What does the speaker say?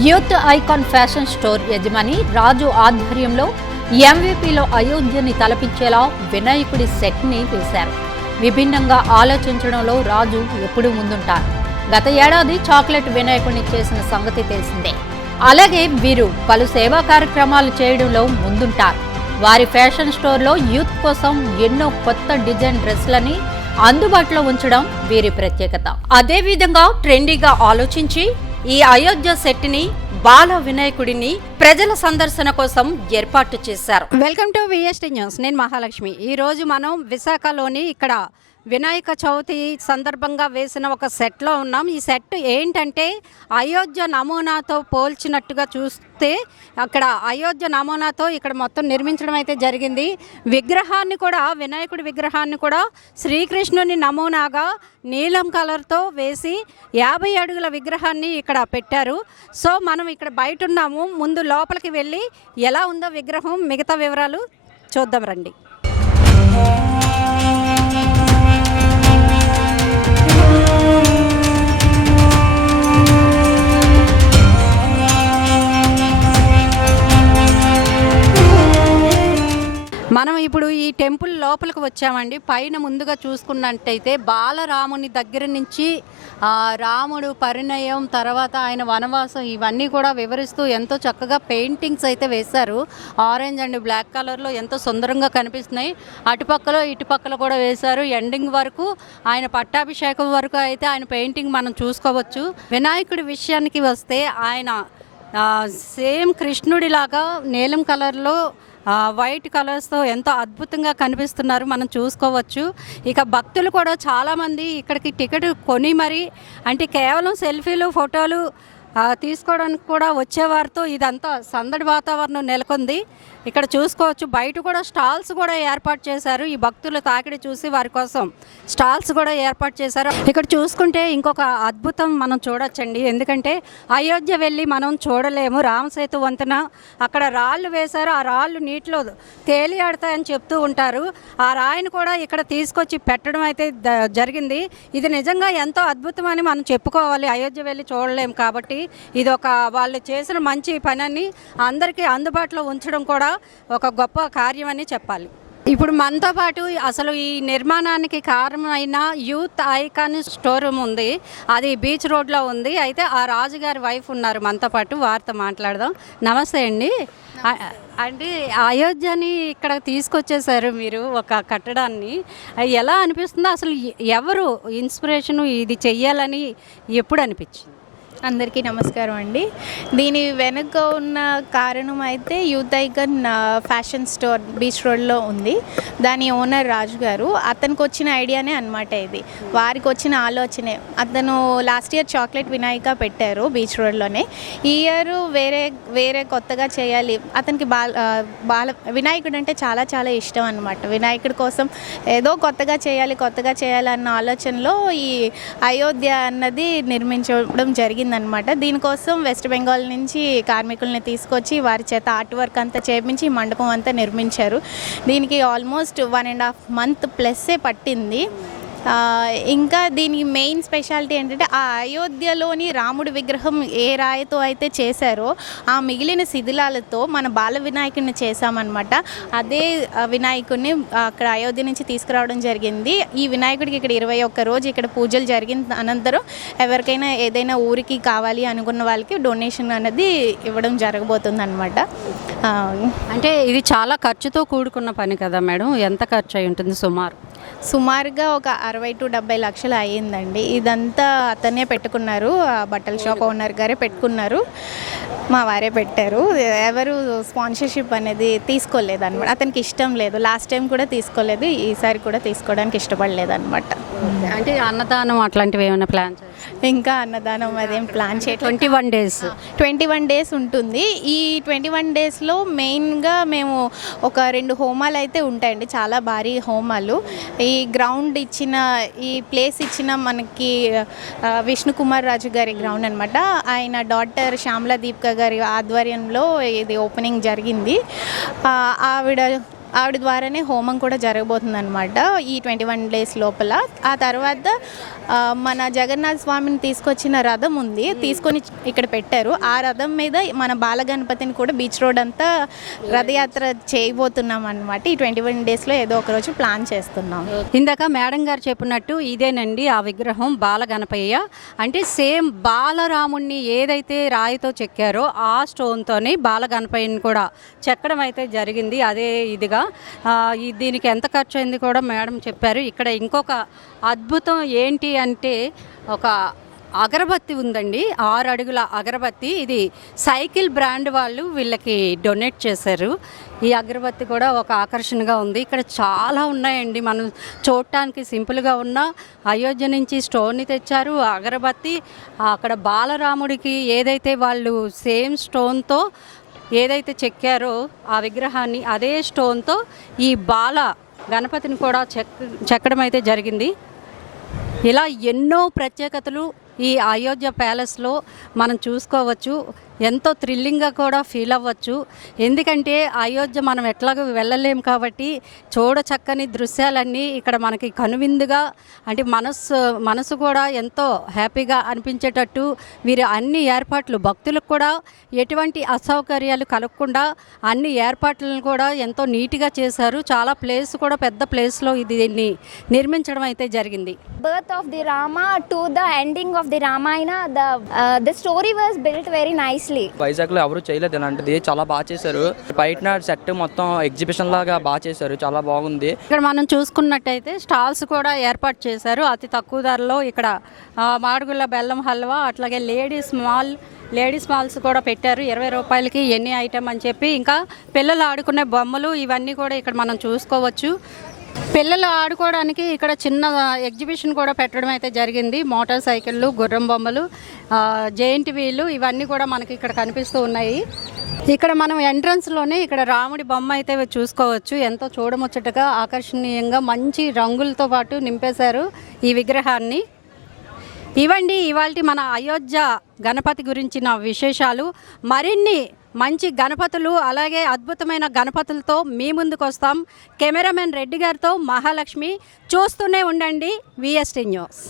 Youth icon fashion store యజమాని రాజు ఆధ్వర్యంలో ఎంవీపీలో అయోధ్యని తలపించేలా వినాయకుడి సెట్ని వేశారు. విభిన్నంగా ఆలోచించడంలో రాజు ఎప్పుడూ ముందుంటారు. గత ఏడాది చాక్లెట్ వినాయకుడిని చేసిన సంగతి తెలిసిందే. అలాగే వీరు పలు సేవా కార్యక్రమాలు చేయడంలో ముందుంటారు. వారి ఫ్యాషన్ స్టోర్లో యూత్ కోసం ఎన్నో కొత్త డిజైన్ డ్రెస్లని అందుబాటులో ఉంచడం వీరి ప్రత్యేకత. అదేవిధంగా ట్రెండీగా ఆలోచించి ఈ అయోధ్య సెట్ని బాల వినాయకుడిని ప్రజల సందర్శన కోసం ఏర్పాటు చేశారు. Welcome to VST news. నేను మహాలక్ష్మి. ఈరోజు మనం విశాఖలోని ఇక్కడ వినాయక చవితి సందర్భంగా వేసిన ఒక సెట్లో ఉన్నాం. ఈ సెట్ ఏంటంటే అయోధ్య నమూనాతో పోల్చినట్టుగా చూస్తే అక్కడ అయోధ్య నమూనాతో ఇక్కడ మొత్తం నిర్మించడం అయితే జరిగింది. విగ్రహాన్ని కూడా వినాయకుడి విగ్రహాన్ని కూడా శ్రీకృష్ణుని నమూనాగా నీలం కలర్తో వేసి 50 అడుగుల విగ్రహాన్ని ఇక్కడ పెట్టారు. సో మనం ఇక్కడ బయట ఉన్నాము. ముందు లోపలికి వెళ్ళి ఎలా ఉందో విగ్రహం మిగతా వివరాలు చూద్దాం రండి. మనం ఇప్పుడు ఈ టెంపుల్ లోపలికి వచ్చామండి. పైన ముందుగా చూసుకున్నట్టయితే బాలరాముని దగ్గర నుంచి రాముడు పరిణయం, తర్వాత ఆయన వనవాసం, ఇవన్నీ కూడా వివరిస్తూ ఎంతో చక్కగా పెయింటింగ్స్ అయితే వేశారు. ఆరెంజ్ అండ్ బ్లాక్ కలర్లో ఎంతో సుందరంగా కనిపిస్తున్నాయి. అటుపక్కలో ఇటుపక్కల కూడా వేశారు. ఎండింగ్ వరకు ఆయన పట్టాభిషేకం వరకు అయితే ఆయన పెయింటింగ్ మనం చూసుకోవచ్చు. వినాయకుడి విషయానికి వస్తే ఆయన సేమ్ కృష్ణుడిలాగా నీలం కలర్లో వైట్ కలర్స్తో ఎంతో అద్భుతంగా కనిపిస్తున్నారు, మనం చూసుకోవచ్చు. ఇక భక్తులు కూడా చాలామంది ఇక్కడికి టికెట్ కొని మరి అంటే కేవలం సెల్ఫీలు ఫోటోలు తీసుకోవడానికి కూడా వచ్చేవారితో ఇదంతా సందడి వాతావరణం నెలకొంది. ఇక్కడ చూసుకోవచ్చు. బయట కూడా స్టాల్స్ కూడా ఏర్పాటు చేశారు. ఈ భక్తుల తాకిడి చూసి వారి కోసం స్టాల్స్ కూడా ఏర్పాటు చేశారు. ఇక్కడ చూసుకుంటే ఇంకొక అద్భుతం మనం చూడొచ్చండి. ఎందుకంటే అయోధ్య వెళ్ళి మనం చూడలేము. రామసేతు వంతెన అక్కడ రాళ్ళు వేశారు. ఆ రాళ్ళు నీటిలో తేలియాడతాయని చెప్తూ ఉంటారు. ఆ రాయిని కూడా ఇక్కడ తీసుకొచ్చి పెట్టడం అయితే జరిగింది. ఇది నిజంగా ఎంతో అద్భుతమని మనం చెప్పుకోవాలి. అయోధ్య వెళ్ళి చూడలేము కాబట్టి ఇది ఒక వాళ్ళు చేసిన మంచి పనిని అందరికీ అందుబాటులో ఉంచడం కూడా ఒక గొప్ప కార్యమని చెప్పాలి. ఇప్పుడు మనతో పాటు అసలు ఈ నిర్మాణానికి కారణమైన యూత్ ఐకాన్ స్టోర్ రూమ్ ఉంది. అది బీచ్ రోడ్లో ఉంది. అయితే ఆ రాజుగారి వైఫ్ ఉన్నారు మనతో పాటు, వారితో మాట్లాడదాం. నమస్తే అండి. అంటే అయోధ్యని ఇక్కడ తీసుకొచ్చేసారు మీరు, ఒక కట్టడాన్ని. ఎలా అనిపిస్తుందో, అసలు ఎవరు ఇన్స్పిరేషను ఇది చెయ్యాలని ఎప్పుడు అనిపించింది? అందరికీ నమస్కారం అండి. దీని వెనుక ఉన్న కారణం అయితే youth icon fashion store beach రోడ్లో ఉంది. దాని ఓనర్ రాజు గారు, అతనికి వచ్చిన ఐడియానే అనమాట ఇది. వారికి వచ్చిన ఆలోచనే. అతను లాస్ట్ ఇయర్ చాక్లెట్ వినాయక పెట్టారు బీచ్ రోడ్లోనే. ఈ ఇయర్ వేరే కొత్తగా చేయాలి. అతనికి వినాయకుడు అంటే చాలా చాలా ఇష్టం అనమాట. వినాయకుడి కోసం ఏదో కొత్తగా చేయాలి అన్న ఆలోచనలో ఈ అయోధ్య అన్నది నిర్మించడం జరిగింది అనమాట. దీనికోసం వెస్ట్ బెంగాల్ నుంచి కార్మికుల్ని తీసుకొచ్చి వారి చేత ఆర్ట్ వర్క్ అంతా చేయించి మండపం అంతా నిర్మించారు. దీనికి ఆల్మోస్ట్ 1.5 month ప్లస్సే పట్టింది. ఇంకా దీనికి మెయిన్ స్పెషాలిటీ ఏంటంటే ఆ అయోధ్యలోని రాముడి విగ్రహం ఏ రాయితో అయితే చేశారో ఆ మిగిలిన శిథిలాలతో మన బాల వినాయకుడిని చేశామన్నమాట. అదే వినాయకుడిని అక్కడ అయోధ్య నుంచి తీసుకురావడం జరిగింది. ఈ వినాయకుడికి ఇక్కడ 21 రోజు ఇక్కడ పూజలు జరిగిన అనంతరం ఎవరికైనా ఏదైనా ఊరికి కావాలి అనుకున్న వాళ్ళకి డొనేషన్ అనేది ఇవ్వడం జరగబోతుంది అనమాట. అంటే ఇది చాలా ఖర్చుతో కూడుకున్న పని కదా మేడం? ఎంత ఖర్చు అయి ఉంటుంది సుమారుగా ఒక 60 to 70 లక్షలు అయ్యిందండి. ఇదంతా అతనే పెట్టుకున్నారు. బట్టల షాప్ ఓనర్ గారే పెట్టుకున్నారు. మా వారే పెట్టారు. ఎవరు స్పాన్సర్షిప్ అనేది తీసుకోలేదు అనమాట. అతనికి ఇష్టం లేదు. లాస్ట్ టైం కూడా తీసుకోలేదు, ఈసారి కూడా తీసుకోవడానికి ఇష్టపడలేదు అనమాట. అంటే అన్నదానం అట్లాంటివి ఏమైనా ప్లాన్? ఇంకా అన్నదానం అదేం ప్లాన్ చేయట్లేదు. 21 days ఉంటుంది. ఈ 21 daysలో మెయిన్గా మేము ఒక 2 హోమాలు అయితే ఉంటాయండి. చాలా భారీ హోమాలు. ఈ గ్రౌండ్ ఇచ్చిన, ఈ ప్లేస్ ఇచ్చిన మనకి విష్ణుకుమార్ రాజు గారి గ్రౌండ్ అనమాట. ఆయన డాటర్ శ్యామలా దీపిక గారి ఆధ్వర్యంలో ఇది ఓపెనింగ్ జరిగింది. ఆవిడ ద్వారానే హోమం కూడా జరగబోతుంది అనమాట ఈ 21 days లోపల. ఆ తర్వాత మన జగన్నాథ స్వామిని తీసుకొచ్చిన రథం ఉంది, తీసుకొని ఇక్కడ పెట్టారు. ఆ రథం మీద మన బాలగణపతిని కూడా బీచ్ రోడ్ అంతా రథయాత్ర చేయబోతున్నాం అనమాట. ఈ 21 డేస్లో ఏదో ఒక రోజు ప్లాన్ చేస్తున్నాం. ఇందాక మేడం గారు చెప్పినట్టు ఇదేనండి ఆ విగ్రహం బాలగణపయ్య. అంటే సేమ్ బాలరాముణ్ణి ఏదైతే రాయితో చెక్కారో ఆ స్టోన్తోనే బాలగణపయ్యని కూడా చెక్కడం అయితే జరిగింది. అదే ఇదిగా దీనికి ఎంత ఖర్చు అయింది కూడా మేడం చెప్పారు. ఇక్కడ ఇంకొక అద్భుతం ఏంటి అంటే ఒక అగరబత్తి ఉందండి, 6 అడుగుల అగరబత్తి. ఇది సైకిల్ బ్రాండ్ వాళ్ళు వీళ్ళకి డొనేట్ చేశారు. ఈ అగరబత్తి కూడా ఒక ఆకర్షణగా ఉంది. ఇక్కడ చాలా ఉన్నాయండి, మనం చూడటానికి సింపుల్గా ఉన్న అయోధ్య నుంచి స్టోన్ని తెచ్చారు. అగరబత్తి అక్కడ బాలరాముడికి ఏదైతే వాళ్ళు సేమ్ స్టోన్తో ఏదైతే చెక్కారో ఆ విగ్రహాన్ని అదే స్టోన్తో ఈ బాల గణపతిని కూడా చెక్కడం అయితే జరిగింది. ఇలా ఎన్నో ప్రత్యేకతలు ఈ అయోధ్య ప్యాలెస్లో మనం చూసుకోవచ్చు. ఎంతో థ్రిల్లింగ్గా కూడా ఫీల్ అవ్వచ్చు. ఎందుకంటే అయోధ్య మనం ఎట్లాగో వెళ్ళలేం కాబట్టి చూడచక్కని దృశ్యాలన్నీ ఇక్కడ మనకి కనువిందుగా, అంటే మనసు కూడా ఎంతో హ్యాపీగా అనిపించేటట్టు వీరు అన్ని ఏర్పాట్లు, భక్తులకు కూడా ఎటువంటి అసౌకర్యాలు కలగకుండా అన్ని ఏర్పాట్లను కూడా ఎంతో నీట్గా చేశారు. చాలా ప్లేస్ కూడా పెద్ద ప్లేస్లో దీన్ని నిర్మించడం అయితే జరిగింది. Birth of the Rama to the ending of the Ramayana, the story was built very nicely. వైజాగ్లో ఎవరు చేయలేదు ఇలాంటిది, చాలా బాగా చేశారు. బయట సెట్ మొత్తం ఎగ్జిబిషన్ లాగా బాగా చేశారు, చాలా బాగుంది. ఇక్కడ మనం చూసుకున్నట్టయితే స్టాల్స్ కూడా ఏర్పాటు చేశారు అతి తక్కువ ధరలో. ఇక్కడ మాడుగుల బెల్లం హల్వా, అట్లాగే లేడీస్ మాల్స్ కూడా పెట్టారు. 20 రూపాయలకి ఎన్ని ఐటమ్ అని చెప్పి. ఇంకా పిల్లలు ఆడుకునే బొమ్మలు ఇవన్నీ కూడా ఇక్కడ మనం చూసుకోవచ్చు. పిల్లలు ఆడుకోవడానికి ఇక్కడ చిన్న ఎగ్జిబిషన్ కూడా పెట్టడం అయితే జరిగింది. మోటార్ సైకిళ్ళు, గుర్రం బొమ్మలు, జెయింట్ వీలు ఇవన్నీ కూడా మనకి ఇక్కడ కనిపిస్తూ ఉన్నాయి. ఇక్కడ మనం ఎంట్రన్స్లోనే ఇక్కడ రాముడి బొమ్మ అయితే చూసుకోవచ్చు. ఎంతో చూడముచ్చటగా ఆకర్షణీయంగా మంచి రంగులతో పాటు నింపేశారు ఈ విగ్రహాన్ని. ఇవండి ఇవాల్టి మన అయోధ్య గణపతి గురించిన విశేషాలు. మరిన్ని మంచి గణపతులు అలాగే అద్భుతమైన గణపతులతో మీ ముందుకు వస్తాం. కెమెరామెన్ రెడ్డి గారితో మహాలక్ష్మి. చూస్తూనే ఉండండి VST న్యూస్.